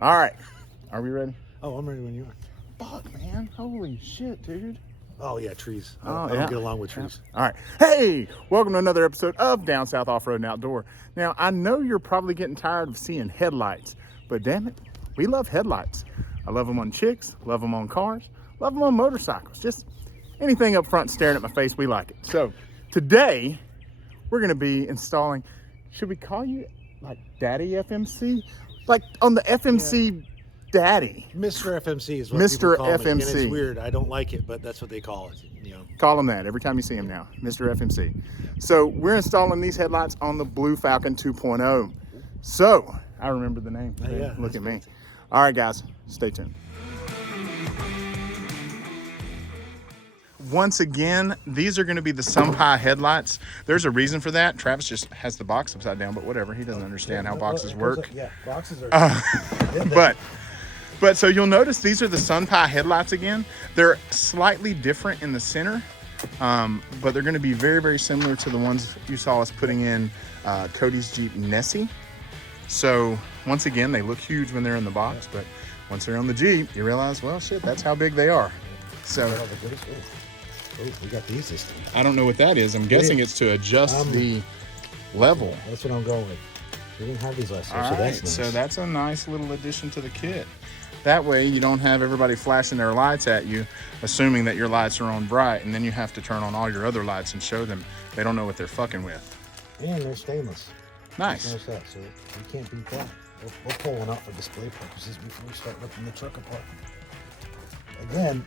All right. Are we ready? Oh, I'm ready when you are. Fuck, man. Holy shit, dude. Oh, yeah, trees. I Oh, don't yeah. get along with trees. All right. Hey, welcome to another episode of Down South Off-Road and Outdoor. Now, I know you're probably getting tired of seeing headlights, but damn it, we love headlights. I love them on chicks, love them on cars, love them on motorcycles. Just anything up front staring at my face, we like it. So today, we're going to be installing, should we call you like Daddy FMC? Like on the FMC Daddy. Mr. FMC is what Mr. people call me. And FMC. it's weird. I don't like it, but that's what they call it. You know. Call him that every time you see him now, Mr. FMC. So we're installing these headlights on the Blue Falcon 2.0. So I remember the name. Yeah, Look at me. fancy. All right, guys, stay tuned. Once again, these are going to be the SUNPIE headlights. There's a reason for that. Travis just has the box upside down, but whatever. He doesn't understand how boxes work. Yeah, boxes are. But so you'll notice these are the SUNPIE headlights again. They're slightly different in the center, but they're going to be very, very similar to the ones you saw us putting in Cody's Jeep Nessie. So once again, they look huge when they're in the box, but once they're on the Jeep, you realize, well, shit, that's how big they are. So We got these this time. I don't know what that is. I'm guessing it's to adjust the level. That's what I'm going with. We didn't have these last year, All so right, that's nice. so that's a nice little addition to the kit. That way you don't have everybody flashing their lights at you, assuming that your lights are on bright, and then you have to turn on all your other lights and show them they don't know what they're fucking with. And they're stainless. Nice. Notice that, so you can't beat that. We'll pull one out for display purposes before we start ripping the truck apart. Again,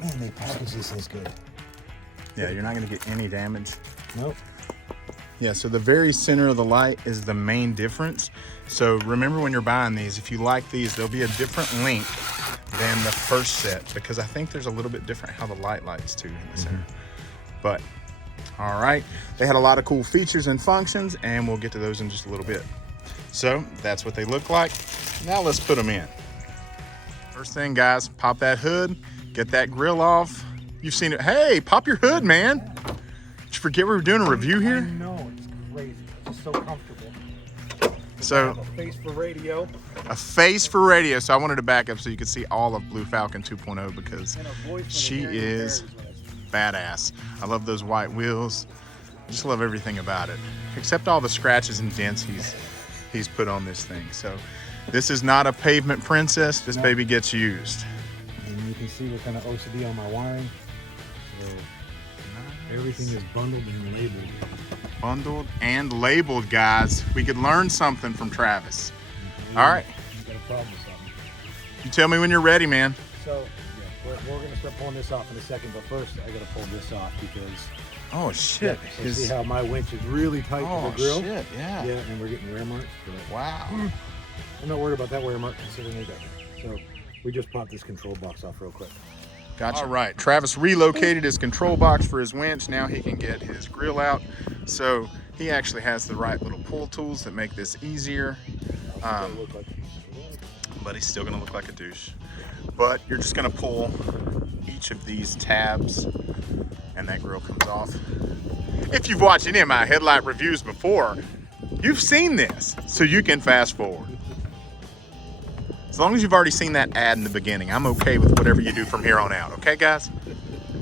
man, they package these things good. Yeah, you're not gonna get any damage. Nope. Yeah, so the very center of the light is the main difference. So remember when you're buying these, if you like these, there'll be a different link than the first set, because I think there's a little bit different how the light lights too in the center. But all right, they had a lot of cool features and functions, and we'll get to those in just a little bit. So that's what they look like. Now let's put them in. First thing, guys, pop that hood, get that grill off. You've seen it. Hey, pop your hood, man. Did you forget we were doing a review here? No, it's crazy. It's just so comfortable. So A face for radio. a face for radio. So I wanted to back up so you could see all of Blue Falcon 2.0 because And a voice for she the is badass. I love those white wheels. I just love everything about it, except all the scratches and dents he's put on this thing. So this is not a pavement princess. This baby gets used. And you can see what kind of OCD on my wiring. So everything is bundled and labeled. Bundled and labeled, guys. We could learn something from Travis. All right. You got a problem with something. You tell me when you're ready, man. So yeah, we're gonna start pulling this off in a second, but first I gotta pull this off because Oh shit. so see how my winch is really tight to the grill. Shit, yeah. Yeah, and we're getting wear marks. But Wow. I'm not worried about that wear mark considering they got me. So we just popped this control box off real quick. Gotcha. All right, Travis relocated his control box for his winch. Now he can get his grill out. So he actually has the right little pull tools that make this easier. But he's still gonna look like a douche. But you're just gonna pull each of these tabs and that grill comes off. If you've watched any of my headlight reviews before, you've seen this, so you can fast forward. As long as you've already seen that ad in the beginning, I'm okay with whatever you do from here on out, okay guys?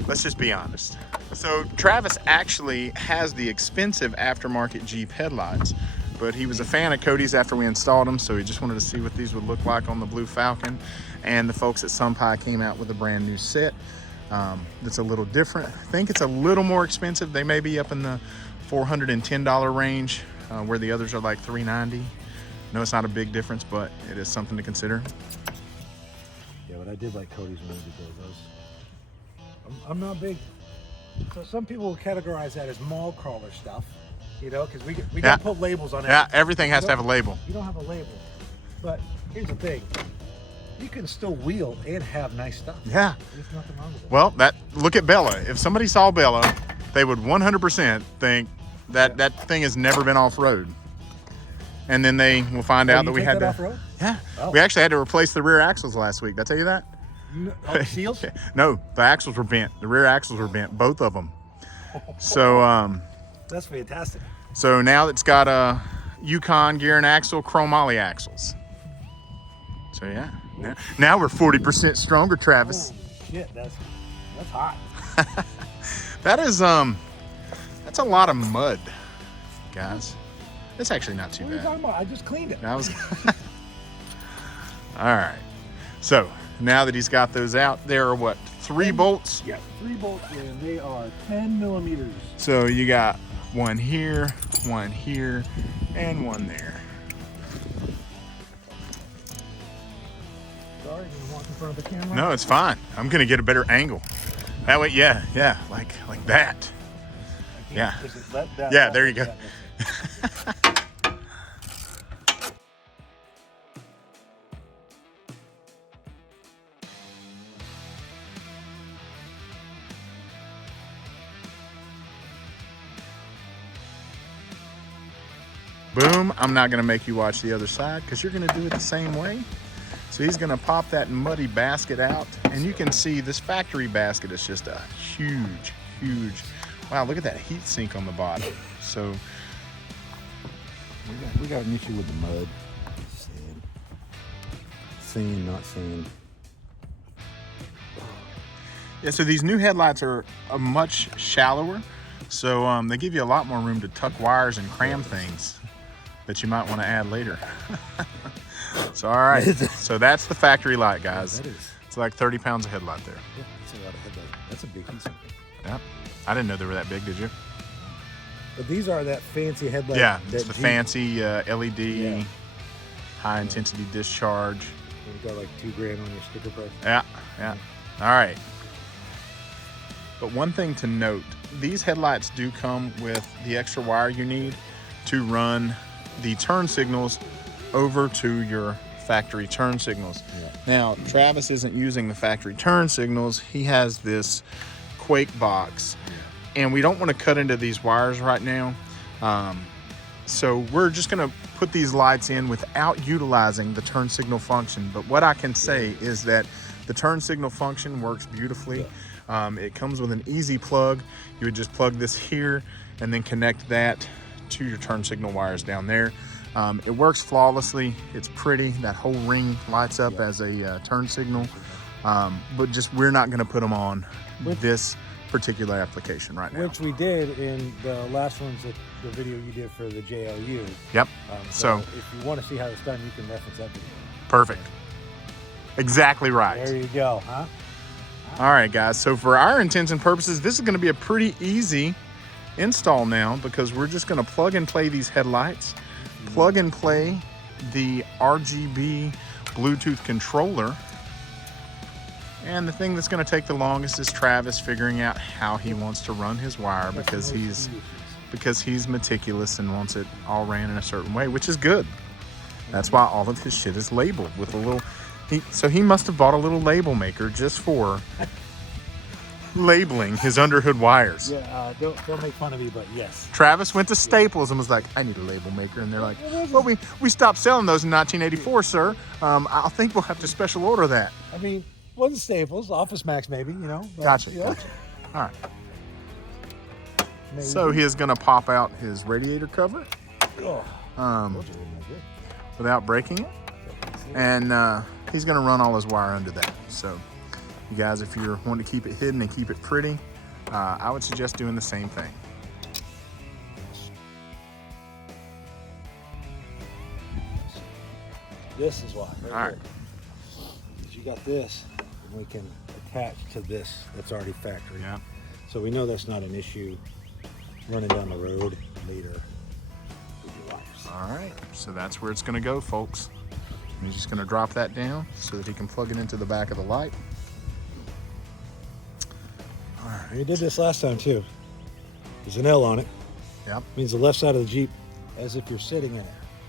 Let's just be honest. So Travis actually has the expensive aftermarket Jeep headlights, but he was a fan of Cody's after we installed them, so he just wanted to see what these would look like on the Blue Falcon. And the folks at SUNPIE came out with a brand new set that's a little different. I think it's a little more expensive. They may be up in the $410 range, where the others are like $390. No, it's not a big difference, but it is something to consider. Yeah, but I did like Cody's one because those. I'm not big. So some people will categorize that as mall crawler stuff, you know, because we got to put labels on it. Yeah, everything has to have a label. You don't have a label, but here's the thing: you can still wheel and have nice stuff. Yeah. There's nothing wrong with it. Well, look at Bella. If somebody saw Bella, they would 100% think that that thing has never been off-road. And then they will find out that we had to. Off-road? Yeah. Oh. We actually had to replace the rear axles last week. Did I tell you that? No, oh, seals? No, the axles were bent. The rear axles were bent, both of them. So That's fantastic. so now it's got a Yukon gear and axle chromoly axles. So yeah, now we're 40% stronger, Travis. Holy shit, that's hot. That is that's a lot of mud, guys. It's actually not too What are you bad. talking about? I just cleaned it. That was all right. So now that he's got those out, there are what, 3 bolts? Yeah, 3 bolts, and they are 10 millimeters. So you got one here, and one there. Sorry, you walk in front of the camera. No, it's fine. I'm gonna get a better angle. That way, yeah, like that. Yeah. Yeah, there you go. Boom. I'm not gonna make you watch the other side because you're gonna do it the same way. So he's gonna pop that muddy basket out, and you can see this factory basket is just a huge, wow, look at that heat sink on the bottom. So we got an issue with the mud. Sand, not sand. yeah, so these new headlights are much shallower. So they give you a lot more room to tuck wires and cram things that you might want to add later. So all right, so that's the factory light, guys. That is. It's like 30 pounds of headlight there. Yeah, that's a lot of headlight. That's a big heat sink. Yeah, I didn't know they were that big, did you? But these are that fancy headlight. Yeah, that it's the Jeep- fancy LED, Yeah. high intensity discharge. You got like $2,000 on your sticker price. Yeah. All right. But one thing to note, these headlights do come with the extra wire you need to run the turn signals over to your factory turn signals. Yeah. Now, Travis isn't using the factory turn signals. He has this Quake box, and we don't want to cut into these wires right now. So we're just going to put these lights in without utilizing the turn signal function. But what I can say is that the turn signal function works beautifully. It comes with an easy plug. You would just plug this here and then connect that to your turn signal wires down there. It works flawlessly. It's pretty. That whole ring lights up as a turn signal. But just we're not going to put them on this particular application right now. Which we did in the last one's the video you did for the JLU. Yep. So if you want to see how it's done, you can reference that video. Perfect. Exactly right. There you go, huh? All right, guys. So for our intents and purposes, this is going to be a pretty easy install now because we're just going to plug and play these headlights, plug and play the RGB Bluetooth controller. And the thing that's going to take the longest is Travis figuring out how he wants to run his wire because he's meticulous and wants it all ran in a certain way, which is good. That's why all of his shit is labeled with a little. So he must have bought a little label maker just for labeling his underhood wires. Yeah, don't make fun of me, but yes. Travis went to Staples and was like, I need a label maker. And they're like, well, we stopped selling those in 1984, sir. I think we'll have to special order that. I mean, wasn't Staples, Office Max maybe, you know. But, Gotcha. Yeah. All right. Maybe. So he is going to pop out his radiator cover Oh, without breaking it. And he's going to run all his wire under that. So you guys, if you're wanting to keep it hidden and keep it pretty, I would suggest doing the same thing. this is why. All right. You got this, and we can attach to this that's already factory. Yeah. So we know that's not an issue running down the road later with your wires. All right. So that's where it's going to go, folks. He's just going to drop that down so that he can plug it into the back of the light. All right. We did this last time too. There's an L on it. Yep. Means the left side of the Jeep as if you're sitting in it,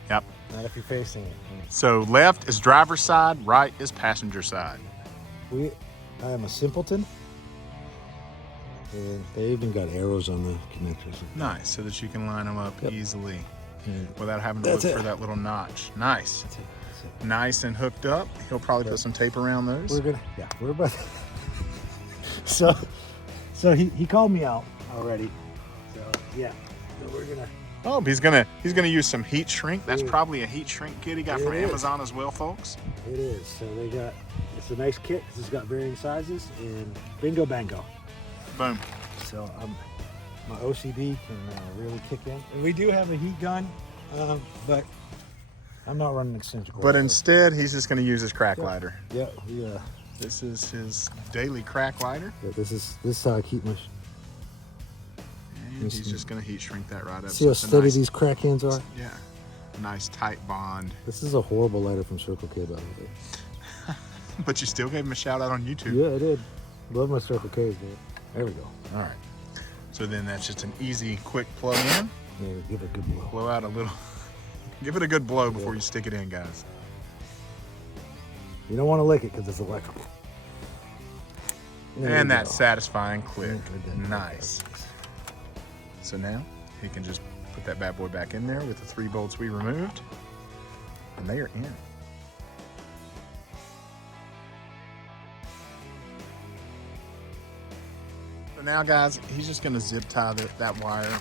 Yep. not if you're facing it. So left is driver's side, right is passenger side. I am a simpleton. And they even got arrows on the connectors. Nice, so that you can line them up easily And without having to look for that little notch. Nice. that's it. Nice and hooked up. He'll probably put some tape around those. We're about so he called me out already. So yeah, so we're gonna Oh, he's gonna use some heat shrink. That's Yeah. probably a heat shrink kit he got It from is. Amazon as well, folks. It is. So it's a nice kit because it's got varying sizes and bingo bango. Boom. So my OCD can really kick in. And we do have a heat gun, but I'm not running extension cord. But instead, he's just gonna use his crack Yeah. lighter. Yeah. This is his daily crack lighter. This is how I keep my. And he's just gonna heat shrink that right up. See how it's a steady nice- these crack hands are? Yeah. Nice tight bond. This is a horrible lighter from Circle K, by the way. But you still gave him a shout out on YouTube. Yeah, I did. Love my Circle K's, man. There we go. All right. So then that's just an easy, quick plug in. Yeah, give it a good blow. Blow out a little. Give it a good blow before you stick it in, guys. You don't want to lick it because it's electrical. There we And that go. satisfying click. Good. Nice. So now he can just put that bad boy back in there with the 3 bolts we removed. And they are in. So now, guys, he's just going to zip tie that wire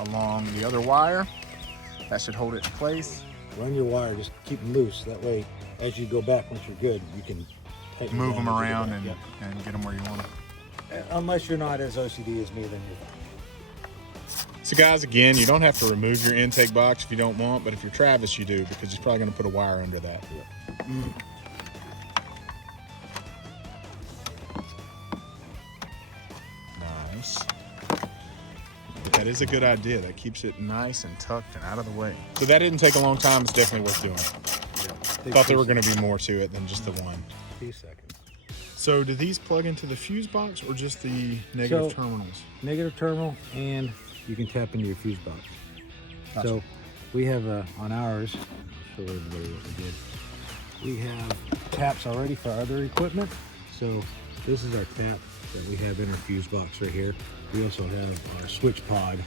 along the other wire. That should hold it in place. Run your wire, just keep them loose. That way, as you go back, once you're good, you can tighten Move down them as you go around back. and, Yep. and get them where you want them. Unless you're not as OCD as me, then you're fine. So guys, again, you don't have to remove your intake box if you don't want, but if you're Travis, you do, because he's probably going to put a wire under that. Nice. But that is a good idea. That keeps it nice and tucked and out of the way. So that didn't take a long time. It's definitely worth doing. Thought there were going to be more to it than just the one. 2 seconds. So do these plug into the fuse box or just the negative So- terminals? Negative terminal, and you can tap into your fuse box. Gotcha. So we have on ours, I'll show everybody what we did. We have taps already for other equipment. So this is our tap that we have in our fuse box right here. We also have our switch pod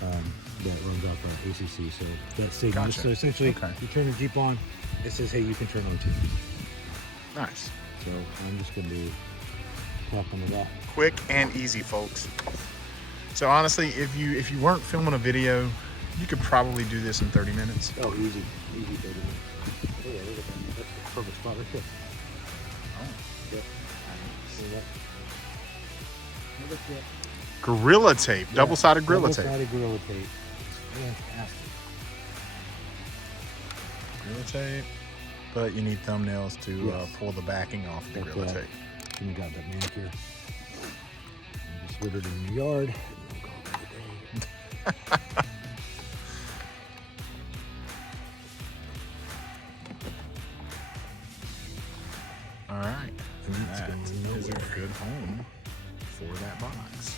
that runs off our ACC. So that's signal. Gotcha. So essentially, Okay. you turn the Jeep on, it says, hey, you can turn on too. Nice. So I'm just going to be tapping it up. Quick and easy, folks. So honestly, if you weren't filming a video, you could probably do this in 30 minutes. Oh, easy 30 minutes. Oh, yeah, look at that. That's the perfect spot right there. Oh. Yep. See that? Look at that. Gorilla tape, Yeah, double-sided Gorilla tape. Double-sided Gorilla tape. Fantastic. Gorilla tape, but you need thumbnails to Yes. pull the backing off the Okay. Gorilla tape. And you got that manicure. You just litter it in your yard. And you'll go about the day. All right, And it's that going is a nowhere. good home for that box.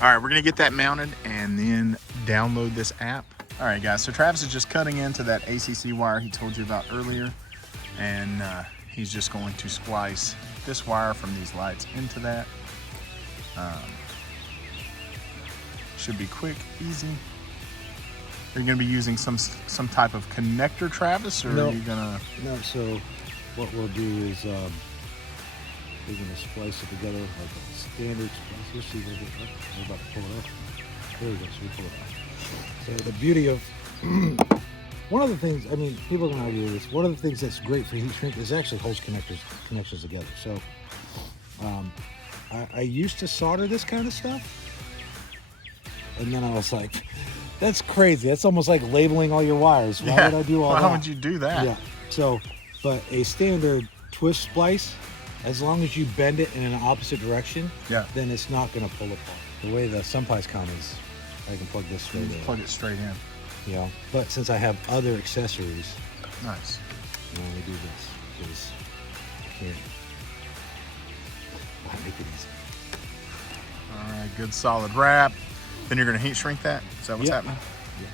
All right, we're gonna get that mounted and then download this app. All right, guys, so Travis is just cutting into that ACC wire he told you about earlier, and he's just going to splice this wire from these lights into that. Should be quick, easy. Are you gonna be using some type of connector, Travis, or No. are you gonna? No, so what we'll do is we're going to splice it together like a standard splice. You'll see we're about to pull it off. There we go, so we pull it off. So the beauty of one of the things, I mean, people can argue this. One of the things that's great for heat shrink is it actually holds connections together. So I used to solder this kind of stuff, and then I was like, that's crazy. That's almost like labeling all your wires. Why would I do all that? Why would you do that? Yeah. So, but a standard twist splice, as long as you bend it in an opposite direction, Yeah. then it's not going to pull apart. The way the SUNPIE's come is, I can plug this straight You just in. plug it straight in. You know, but since I have other accessories, Nice. I only do this because I can't. Why make it easy? All right, good solid wrap. Then you're gonna heat shrink that? Is that what's Yep. happening? Yeah.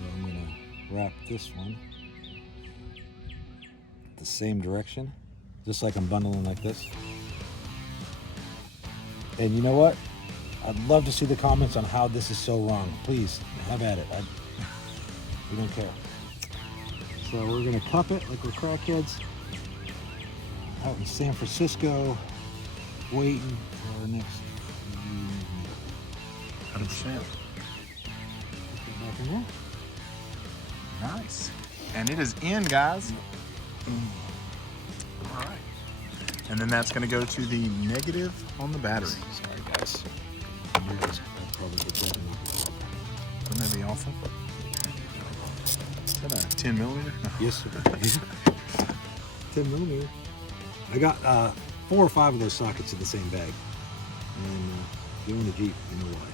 So I'm going to wrap this one the same direction, just like I'm bundling like this. And you know what? I'd love to see the comments on how this is so wrong. Please, have at it. We don't care. So we're going to cup it like we're crackheads out in San Francisco, waiting for our next. 100%. Nothing wrong. Nice. And it is in, guys. All right. And then that's going to go to the negative on the battery. Sorry, guys. Wouldn't that be awful? Is that a 10 millimeter? No. Yes, sir. 10 millimeter. I got 4 or 5 of those sockets in the same bag. And if you own a Jeep, you know why.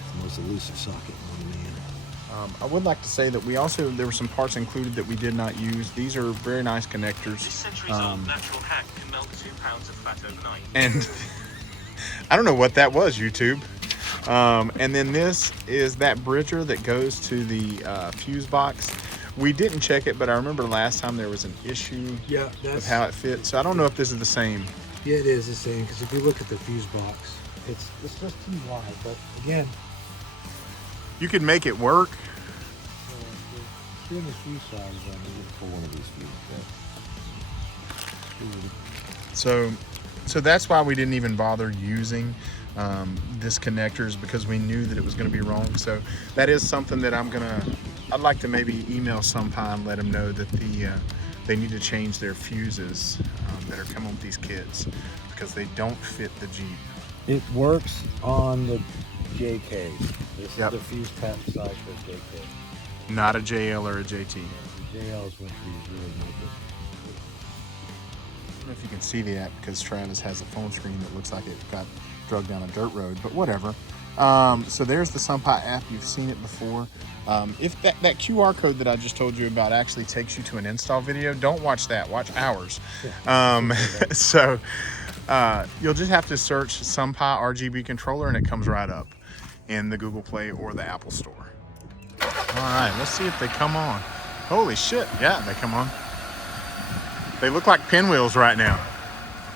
It's the most elusive socket on the man. I would like to say that there were some parts included that we did not use. These are very nice connectors. This centuries-old natural hack can melt 2 pounds of fat overnight. And I don't know what that was, YouTube. And then this is that bridger that goes to the fuse box. We didn't check it, but I remember last time there was an issue with how it fits. So I don't know if this is the same. Yeah, it is the same, because if you look at the fuse box, it's just too wide. But again, you could make it work. Doing the fuse size, I'm going to pull one of these fuse. So that's why we didn't even bother using this connectors, because we knew that it was going to be wrong. So that is something that I'd like to maybe email SUNPIE and let them know that they need to change their fuses that are coming with these kits, because they don't fit the Jeep. It works on the JK. This Yep. is the fuse tap size for JK. Not a JL or a JT. The JLs went through really naked. I don't know if you can see the app, because Travis has a phone screen that looks like it got drugged down a dirt road, but whatever. So there's the SUNPIE app. You've seen it before. If that QR code that I just told you about actually takes you to an install video, don't watch that. Watch ours. So you'll just have to search SUNPIE RGB controller, and it comes right up in the Google Play or the Apple Store. All right, let's see if they come on. Holy shit, yeah, they come on. They look like pinwheels right now.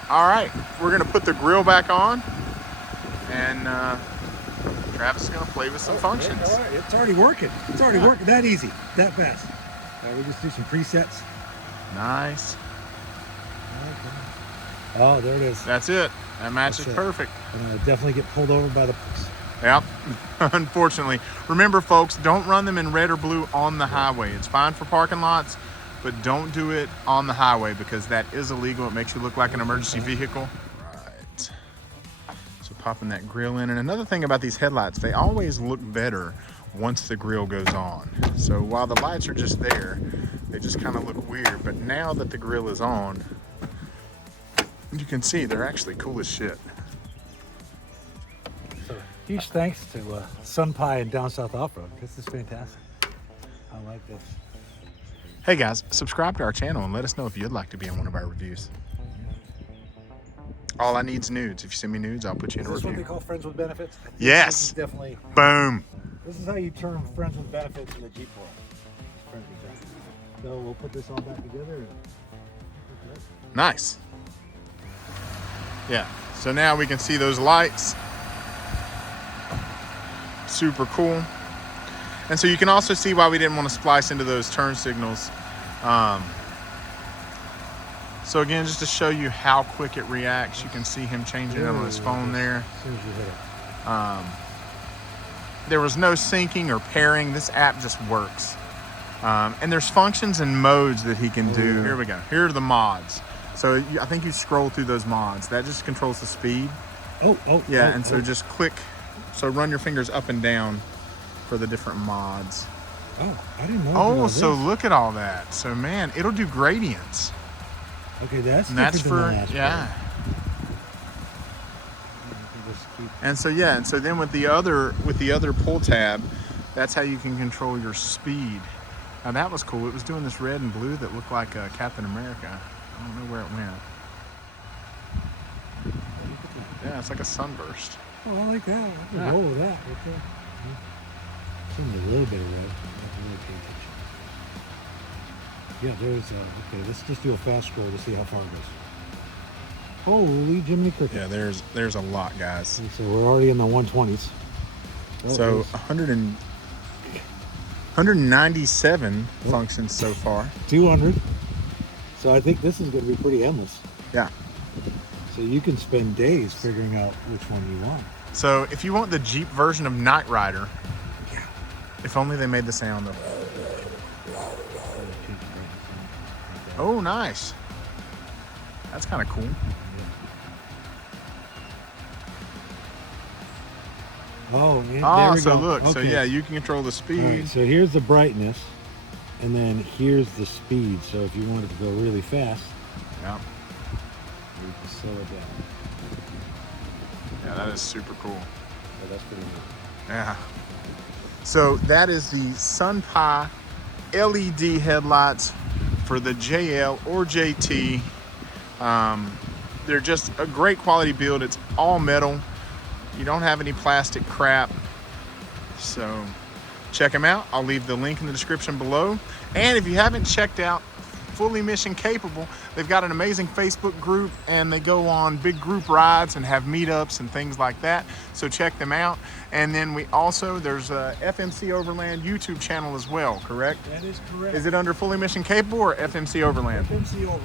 All right, we're gonna put the grill back on, and Travis is gonna play with some functions. All right. It's already working. It's already working that easy, that fast. We just do some presets. Nice. Oh, there it is. That's it. That matches perfect. Definitely get pulled over by the police. Yep, unfortunately. Remember, folks, don't run them in red or blue on the highway. It's fine for parking lots, but don't do it on the highway, because that is illegal. It makes you look like an emergency vehicle. Right. So popping that grill in. And another thing about these headlights, they always look better once the grill goes on. So while the lights are just there, they just kind of look weird. But now that the grill is on, you can see they're actually cool as shit. Huge thanks to SUNPIE and Down South Off-Road. This is fantastic. I like this. Hey guys, subscribe to our channel and let us know if you'd like to be in one of our reviews. All I need is nudes. If you send me nudes, I'll put you in a Is this review. what they call friends with benefits? I think Yes. This is definitely. Boom. This is how you turn friends with benefits in the Jeep world. Friends with benefits. So we'll put this all back together. Nice. Yeah. So now we can see those lights. Super cool. And so you can also see why we didn't want to splice into those turn signals. So again, just to show you how quick it reacts, you can see him changing it on his phone there. As soon as you hit it. There was no syncing or pairing. This app just works. And there's functions and modes that he can do. Here we go. Here are the mods. So I think you scroll through those mods. That just controls the speed. So just click. So run your fingers up and down for the different mods. Oh, I didn't know. Oh, so look at all that. So man, it'll do gradients. Okay, that's for yeah. And so then with the other pull tab, that's how you can control your speed. Now that was cool. It was doing this red and blue that looked like Captain America. I don't know where it went. Yeah, it's like a sunburst. Oh, I like that. I can roll with that. Okay. Send me a little bit of red. Yeah, there's okay, let's just do a fast scroll to see how far it goes. Holy Jiminy Cricket. Yeah, there's a lot, guys. And so we're already in the 120s. So 197 functions so far. 200. So I think this is going to be pretty endless. Yeah. So you can spend days figuring out which one you want. So if you want the Jeep version of Knight Rider, if only they made the sound though. Oh, nice. That's kind of cool. Oh, yeah, Oh, there we so go. look, so Okay. yeah, you can control the All speed. right, so here's the brightness, and then here's the speed. So if you wanted to go really fast, Yeah, you can slow it down. yeah, that is super cool. Oh, that's pretty neat. Yeah. So that is the SUNPIE LED headlights for the JL or JT. They're just a great quality build. It's all metal. You don't have any plastic crap. So check them out. I'll leave the link in the description below. And if you haven't checked out Fully Mission Capable, they've got an amazing Facebook group, and they go on big group rides and have meetups and things like that. So check them out. And then there's a FMC Overland YouTube channel as well, correct? That is correct. Is it under Fully Mission Capable or FMC Overland? FMC Overland.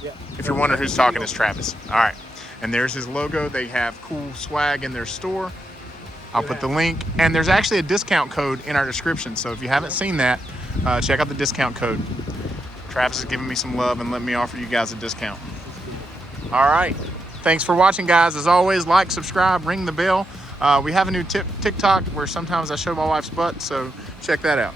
Yeah. If you're wondering who's talking, it's Travis. All right. And there's his logo. They have cool swag in their store. I'll put the link. And there's actually a discount code in our description. So if you haven't seen that, check out the discount code. Travis is giving me some love and let me offer you guys a discount. All right. Thanks for watching, guys. As always, like, subscribe, ring the bell. We have a new TikTok where sometimes I show my wife's butt, so check that out.